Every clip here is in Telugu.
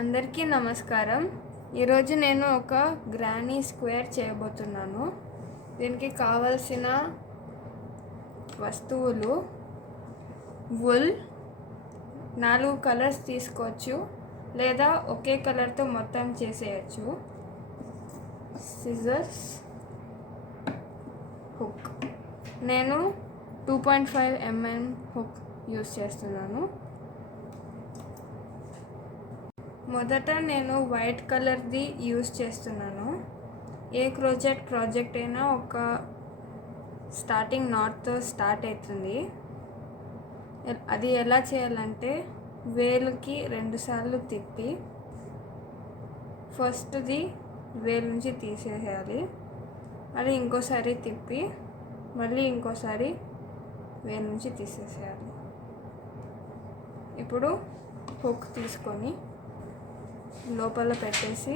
అందరికీ నమస్కారం. ఈరోజు నేను ఒక గ్రానీ స్క్వేర్ చేయబోతున్నాను. దీనికి కావలసిన వస్తువులు వుల్ 4 కలర్స్ తీసుకోవచ్చు లేదా ఒకే కలర్తో మొత్తం చేసేయచ్చు. Scissors, hook. నేను 2.5 mm హుక్ యూస్ చేస్తున్నాను. మొదట నేను వైట్ కలర్ది యూస్ చేస్తున్నాను. ఏ క్రోచెట్ ప్రాజెక్ట్ అయినా ఒక స్టార్టింగ్ నాట్తో స్టార్ట్ అవుతుంది. అది ఎలా చేయాలంటే వేలుకి 2 సార్లు తిప్పి ఫస్ట్ది వేలు నుంచి తీసేయాలి. అది ఇంకోసారి తిప్పి మళ్ళీ ఇంకోసారి వేలు నుంచి తీసేసేయాలి. ఇప్పుడు హుక్ తీసుకొని లోపల పెట్టేసి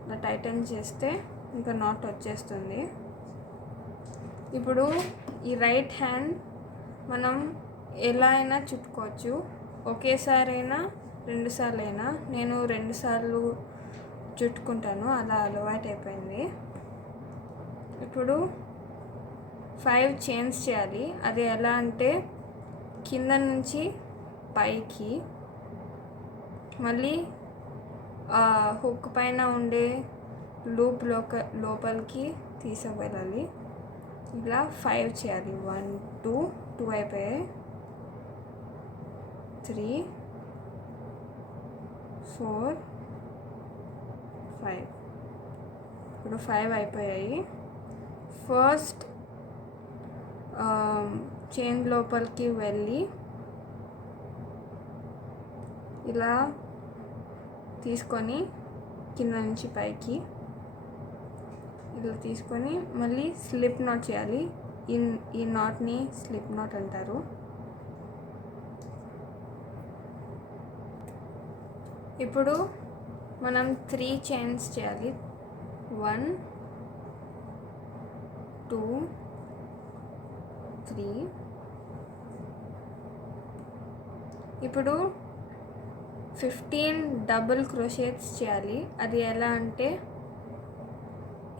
ఇలా టైటన్ చేస్తే ఇంకా నాట్ వచ్చేస్తుంది. ఇప్పుడు ఈ రైట్ హ్యాండ్ మనం ఎలా అయినా చుట్టుకోవచ్చు. ఒకేసారి అయినా 2 సార్లు అయినా. నేను 2 సార్లు చుట్టుకుంటాను, అలా అలవాటు అయిపోయింది. ఇప్పుడు 5 చైన్స్ చేయాలి. అది ఎలా అంటే కింద నుంచి పైకి, మళ్ళీ హుక్ పైన ఉండే లూప్ లోపలికి తీసుకువెళ్ళాలి. ఇలా 5 చేయాలి. 1 2 అయిపోయాయి. 3 4 5. ఇప్పుడు 5 అయిపోయాయి. ఫస్ట్ చైన్ లోపలికి వెళ్ళి ఇలా తీసుకొని కింద నుంచి పైకి ఇలా తీసుకొని మళ్ళీ స్లిప్ నాట్ చేయాలి. ఈ నాట్ని స్లిప్ నాట్ అంటారు. ఇప్పుడు మనం 3 చైన్స్ చేయాలి. 1 2 3. ఇప్పుడు 15 డబుల్ క్రోషేట్స్ చేయాలి. అది ఎలా అంటే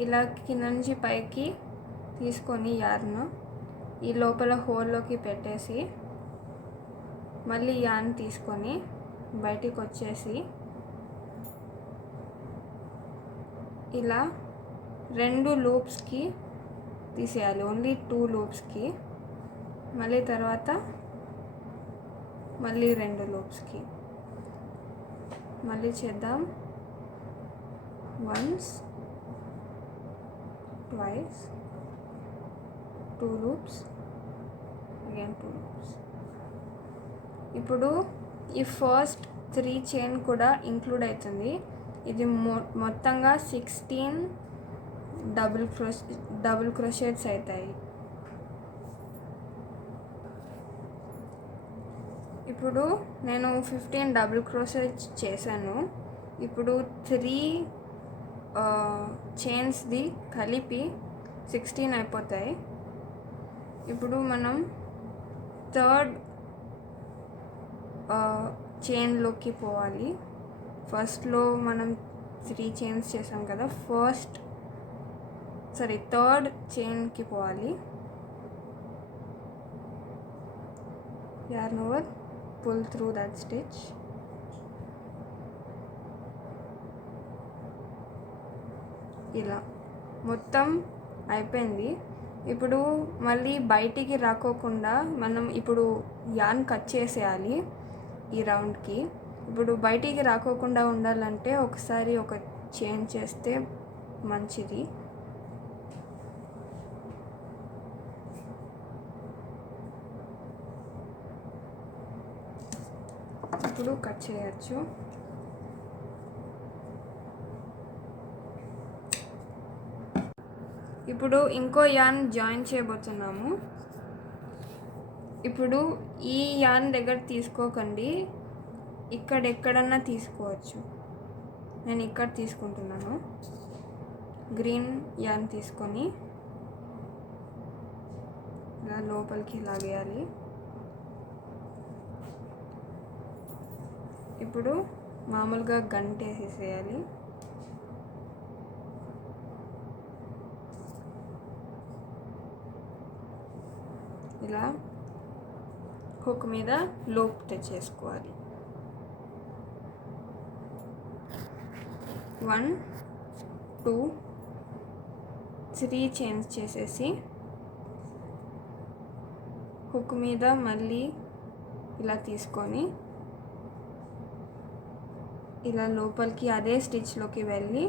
ఇలా కింద నుంచి పైకి తీసుకొని యార్న్ ఈ లోపల హోల్లోకి పెట్టేసి మళ్ళీ యార్న్ తీసుకొని బయటికి వచ్చేసి ఇలా 2 లూప్స్కి తీసేయాలి. ఓన్లీ 2 లూప్స్కి. మళ్ళీ తర్వాత మళ్ళీ 2 లూప్స్కి. మళ్ళీ చేద్దాం. Once, twice, 2 loops, again 2 loops. ఇప్పుడు ఈ ఫస్ట్ 3 చైన్ కూడా ఇంక్లూడ్ అవుతుంది. ఇది మొత్తంగా 16 డబుల్ క్రోషేట్స్ అవుతాయి. ఇప్పుడు నేను 15 డబుల్ క్రోషేట్స్ చేశాను. ఇప్పుడు 3 చైన్స్ది కలిపి 16 అయిపోతాయి. ఇప్పుడు మనం థర్డ్ చైన్లోకి పోవాలి. ఫస్ట్లో మనం 3 చైన్స్ చేసాం కదా, థర్డ్ చైన్కి పోవాలి. yarn over, pull through that stitch. ఇలా మొత్తం అయిపోయింది. ఇప్పుడు మళ్ళీ బయటికి రాకోకుండా మనం ఇప్పుడు యార్న్ కట్ చేసేయాలి ఈ రౌండ్కి. ఇప్పుడు బయటికి రాకోకుండా ఉండాలంటే ఒకసారి ఒక చైన్ చేస్తే మంచిది. ఇప్పుడు కట్ చేయొచ్చు. ఇప్పుడు ఇంకో యార్న్ జాయిన్ చేయబోతున్నాము. ఇప్పుడు ఈ యార్న్ దగ్గర తీసుకోకండి, ఇక్కడెక్కడన్నా తీసుకోవచ్చు. నేను ఇక్కడ తీసుకుంటున్నాను. గ్రీన్ యార్న్ తీసుకొని ఇలా లోపలికి లాగేయాలి. ఇప్పుడు మామూలుగా గంట వేసేసేయాలి. ఇలా హుక్ మీద లూప్ తెచ్చేసుకోవాలి. 1 2 3 చైన్స్ చేసేసి హుక్ మీద మళ్ళీ ఇలా తీసుకొని ఇలా లోపలికి అదే స్టిచ్లోకి వెళ్ళి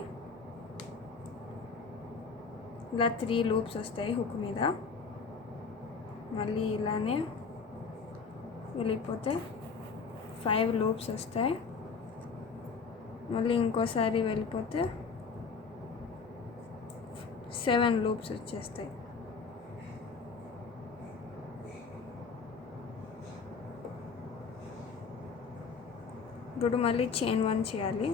ఇలా 3 లూప్స్ వస్తాయి. హుక్ మీద మళ్ళీ ఇలానే వెళ్ళిపోతే 5 లూప్స్ వస్తాయి. మళ్ళీ ఇంకోసారి వెళ్ళిపోతే 7 లూప్స్ వచ్చేస్తాయి. ఇప్పుడు మళ్ళీ చైన్ 1 చేయాలి.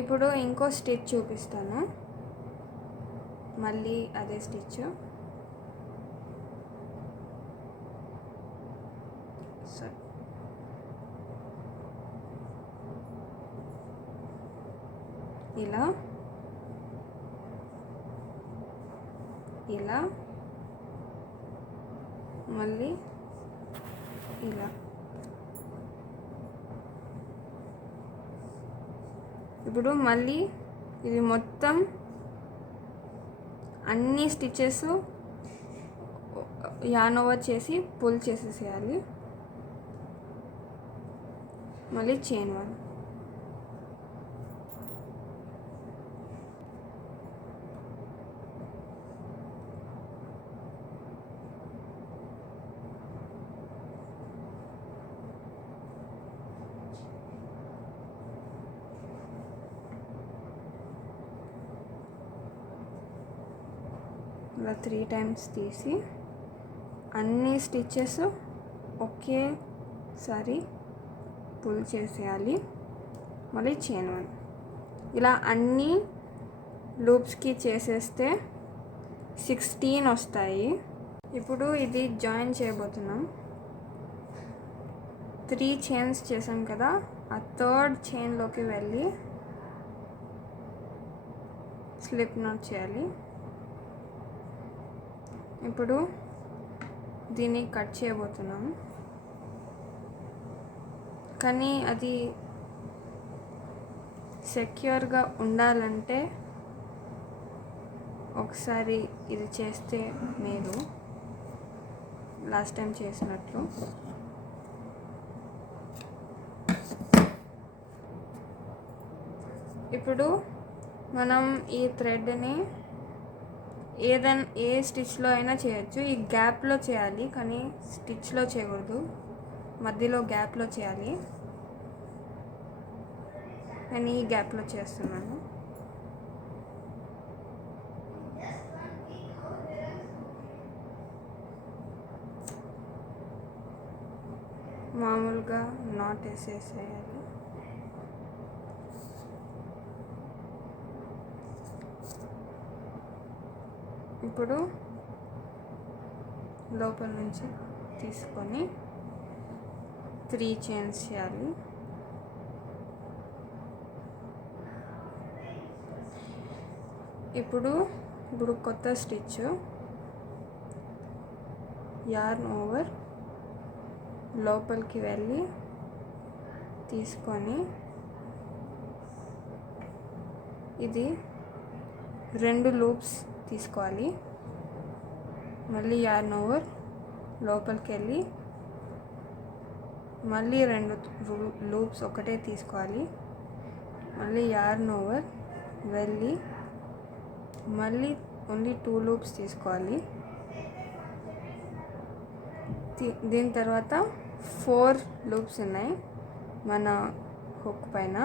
ఇప్పుడు ఇంకో స్టిచ్ చూపిస్తాను. మళ్ళీ అదే స్టిచ్ ఇలా ఇలా మళ్ళీ ఇలా. ఇప్పుడు మళ్ళీ ఇది మొత్తం అన్ని స్టిచెస్ యార్న్ ఓవర్ చేసి పుల్ చేసేసేయాలి. మళ్ళీ చైన్ 1. ఇలా 3 టైమ్స్ తీసి అన్ని స్టిచెస్ ఒకేసారి పుల్ చేసేయాలి. మళ్ళీ చైన్ 1. ఇలా అన్ని లూప్స్కి చేసేస్తే 16 వస్తాయి. ఇప్పుడు ఇది జాయిన్ చేయబోతున్నాం. 3 చైన్స్ చేసాం కదా, ఆ 3rd చైన్లోకి వెళ్ళి స్లిప్ నాట్ చేయాలి. ఇప్పుడు దీన్ని కట్ చేయబోతున్నాం. కానీ అది సెక్యూర్గా ఉండాలంటే ఒకసారి ఇది చేస్తే మీరు లాస్ట్ టైం చేసినట్లు. ఇప్పుడు మనం ఈ థ్రెడ్ని ఏ స్టిచ్లో అయినా చేయొచ్చు. ఈ గ్యాప్లో చేయాలి, కానీ స్టిచ్లో చేయకూడదు, మధ్యలో గ్యాప్లో చేయాలి. నేను ఈ గ్యాప్లో చేస్తున్నాను. మామూలుగా నాట్ వేసేసేయాలి. ఇప్పుడు లోపల నుంచి తీసుకొని 3 చైన్స్ చేయాలి. ఇప్పుడు కొత్త స్టిచ్ యార్న్ ఓవర్ లోపలికి వెళ్ళి తీసుకొని ఇది 2 లూప్స్ తీసుకోవాలి. మళ్ళీ యార్న్ ఓవర్ లోపలికి వెళ్ళి మళ్ళీ 2 లూప్స్ ఒకటే తీసుకోవాలి. మళ్ళీ యార్న్ ఓవర్ వెళ్ళి మళ్ళీ ఓన్లీ 2 లూప్స్ తీసుకోవాలి. దీని తర్వాత 4 లూప్స్ ఉన్నాయి మన హుక్ పైన.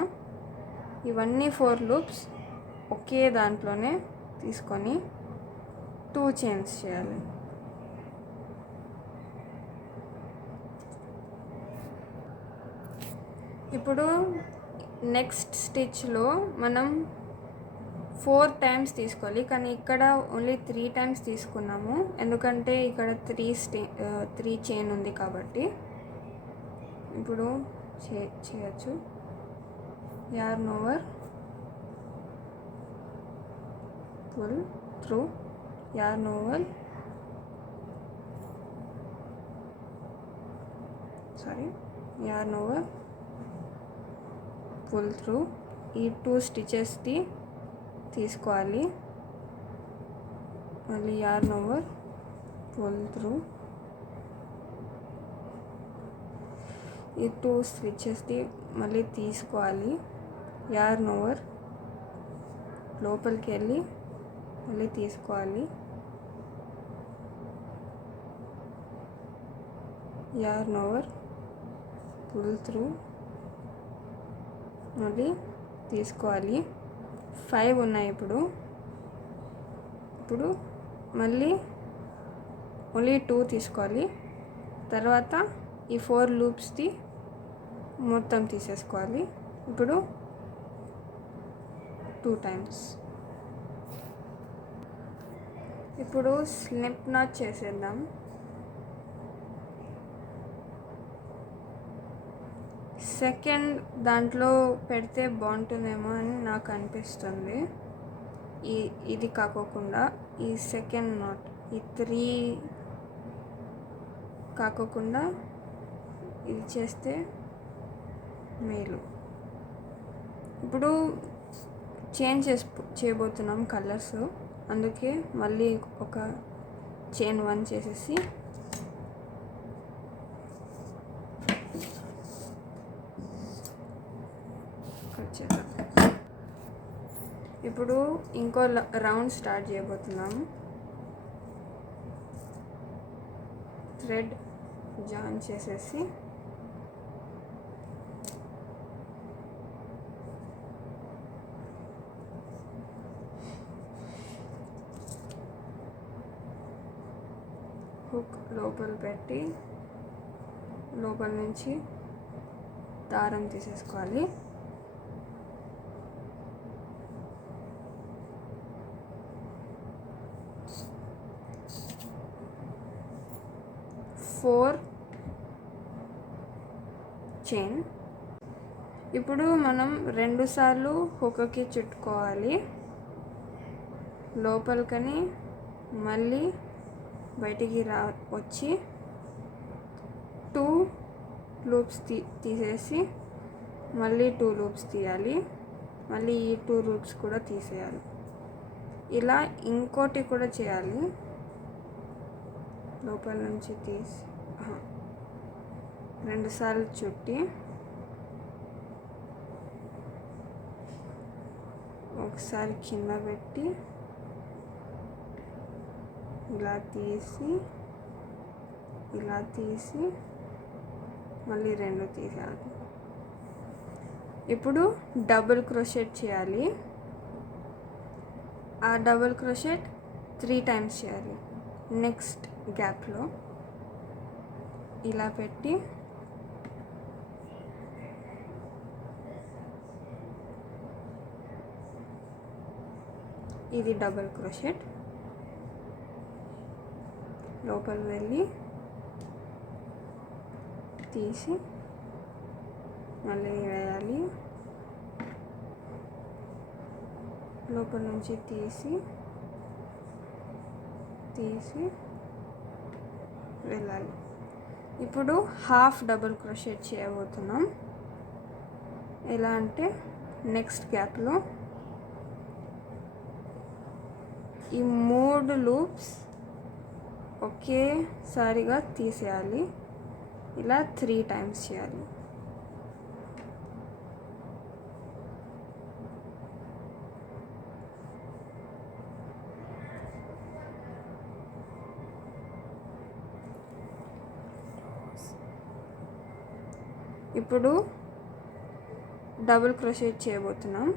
ఇవన్నీ 4 లూప్స్ ఒకే దాంట్లోనే తీసుకొని 2 చైన్స్ చేయాలి. ఇప్పుడు నెక్స్ట్ స్టిచ్లో మనం 4 టైమ్స్ తీసుకోవాలి, కానీ ఇక్కడ ఓన్లీ 3 టైమ్స్ తీసుకున్నాము, ఎందుకంటే ఇక్కడ 3 చైన్ ఉంది కాబట్టి. ఇప్పుడు చేయొచ్చు. yarn over, pull through, yarn over, yarn over, pull through. ఈ 2 స్టిచెస్ తీసుకోవాలి. మళ్ళీ yarn over, pull through. ఈ 2 స్టిచెస్ మళ్ళీ తీసుకోవాలి. yarn over, లోపలికి వెళ్ళి మళ్ళీ తీసుకోవాలి. yarn over, pull through, మళ్ళీ తీసుకోవాలి. 5 ఉన్నాయి. ఇప్పుడు మళ్ళీ ఓన్లీ 2 తీసుకోవాలి. తర్వాత ఈ 4 లూప్స్ది మొత్తం తీసేసుకోవాలి. ఇప్పుడు 2 టైమ్స్. ఇప్పుడు స్లిప్ నాట్ చేసేద్దాం. సెకండ్ దాంట్లో పెడితే బాగుంటుందేమో అని నాకు అనిపిస్తుంది. ఇది కాకోకుండా ఈ సెకండ్ నాట్, ఈ 3 కాకోకుండా ఇది చేస్తే మేలు. ఇప్పుడు చేంజ్ చేయబోతున్నాం కలర్స్, అందుకే మళ్ళీ ఒక చైన్ 1 చేసేసి కట్ చేద్దాం. ఇప్పుడు ఇంకో రౌండ్ స్టార్ట్ చేయబోతున్నాం. థ్రెడ్ జాయిన్ చేసేసి హుక్ లోపల పెట్టి లోపల నుంచి దారం తీసేసుకోవాలి. Four chain. ఇప్పుడు మనం 2 సార్లు హుక్కి చుట్టుకోవాలి. లోపలికని మళ్ళీ బయటికి వచ్చి 2 లూప్స్ తీసేసి మళ్ళీ 2 లూప్స్ తీయాలి. మళ్ళీ ఈ 2 లూప్స్ కూడా తీసేయాలి. ఇలా ఇంకోటి కూడా చేయాలి. లోపల నుంచి తీసి 2 సార్లు చుట్టి ఒకసారి కింద పెట్టి ఇలా తీసి మళ్ళీ 2 తీసేయాలి. ఇప్పుడు డబుల్ క్రోషెట్ చేయాలి. ఆ డబుల్ క్రోషెట్ 3 టైమ్స్ చేయాలి. నెక్స్ట్ గ్యాప్లో ఇలా పెట్టి ఇది డబుల్ క్రోషెట్. లోపల వెళ్ళి తీసి మళ్ళీ వేయాలి. లోపల నుంచి తీసి వెళ్ళాలి. ఇప్పుడు హాఫ్ డబుల్ క్రోషెట్ చేయబోతున్నాం. ఎలా అంటే నెక్స్ట్ గ్యాప్లో ఈ 3 లూప్స్ ఒకేసారిగా తీసేయాలి. ఇలా 3 టైమ్స్ చేయాలి. ఇప్పుడు డబుల్ క్రోషెట్ చేయబోతున్నాం.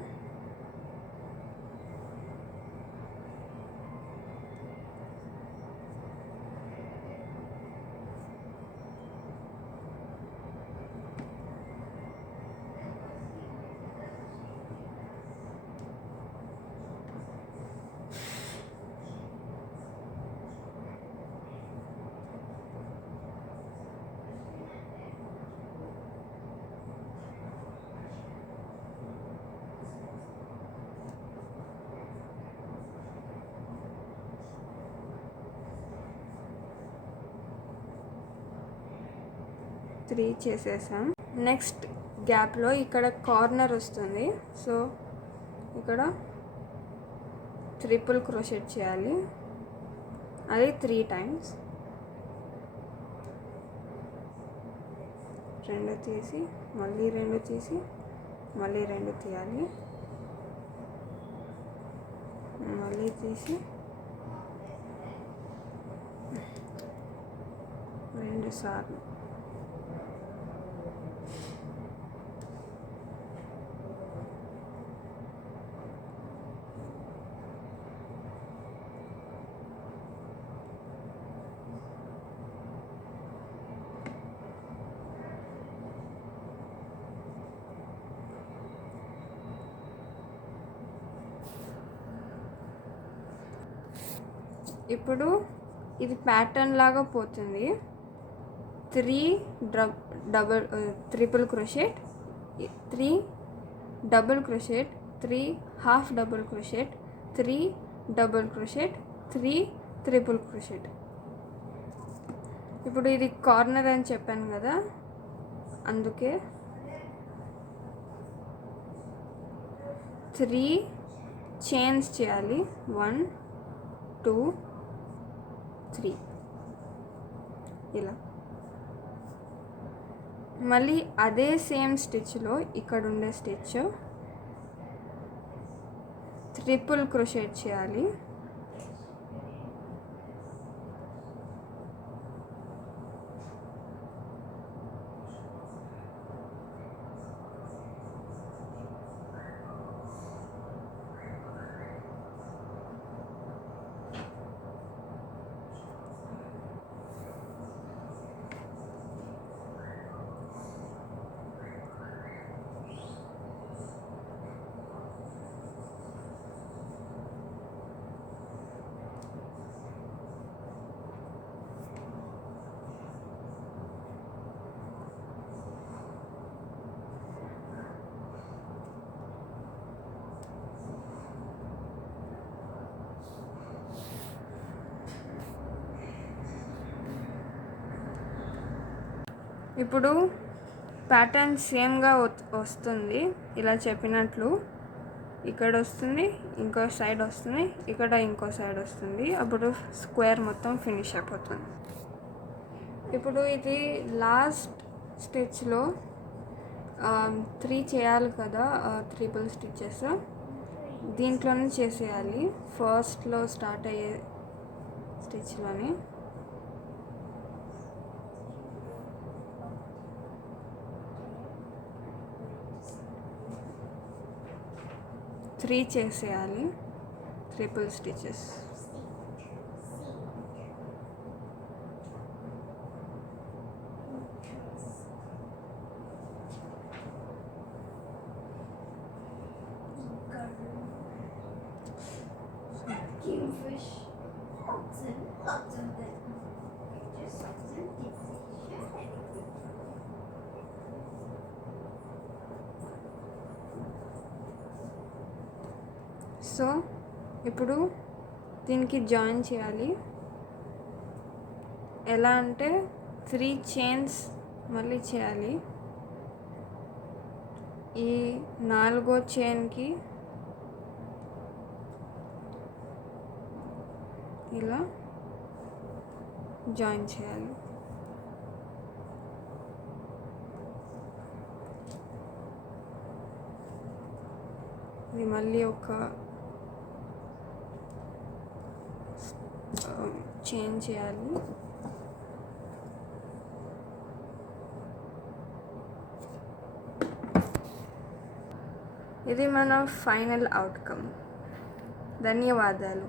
3 చేసేసాం. నెక్స్ట్ గ్యాప్లో ఇక్కడ కార్నర్ వస్తుంది. సో ఇక్కడ ట్రిపుల్ క్రోషెట్ చేయాలి, అది 3 times. 2 తీసి మళ్ళీ 2 తీసి మళ్ళీ 2 తీయాలి, మళ్ళీ తీసి 2 సార్లు. ఇప్పుడు ఇది ప్యాటర్న్ లాగా పోతుంది. 3 triple crochet, 3 double crochet, 3 half double crochet, 3 double crochet, 3 triple crochet. ఇప్పుడు ఇది కార్నర్ అని చెప్పాను కదా, అందుకే 3 చైన్స్ చేయాలి. 1 2 3 ఇలా. మళ్ళీ అదే సేమ్ స్టిచ్లో ఇక్కడ ఉండే స్టిచ్ ట్రిపుల్ క్రోషెట్ చేయాలి. ఇప్పుడు ప్యాటర్న్ సేమ్గా వస్తుంది, ఇలా చెప్పినట్లు. ఇక్కడ వస్తుంది, ఇంకో సైడ్ వస్తుంది, ఇక్కడ ఇంకో సైడ్ వస్తుంది. అప్పుడు స్క్వేర్ మొత్తం ఫినిష్ అయిపోతుంది. ఇప్పుడు ఇది లాస్ట్ స్టిచ్లో 3 చేయాలి కదా, ట్రిపుల్ స్టిచెస్ దీంట్లోనే చేసేయాలి. ఫస్ట్లో స్టార్ట్ అయ్యే స్టిచ్లోనే 3 చేసేయాలి ట్రిపుల్ స్టిచెస్. సో ఇప్పుడు దీనికి జాయిన్ చేయాలి. ఎలా అంటే 3 చైన్స్ మళ్ళీ చేయాలి. ఈ 4వ చైన్కి ఇలా జాయిన్ చేయాలి. ఇది మళ్ళీ ఒక చైన్ చేయాలి. ఇది మన ఫైనల్ అవుట్కమ్. ధన్యవాదాలు.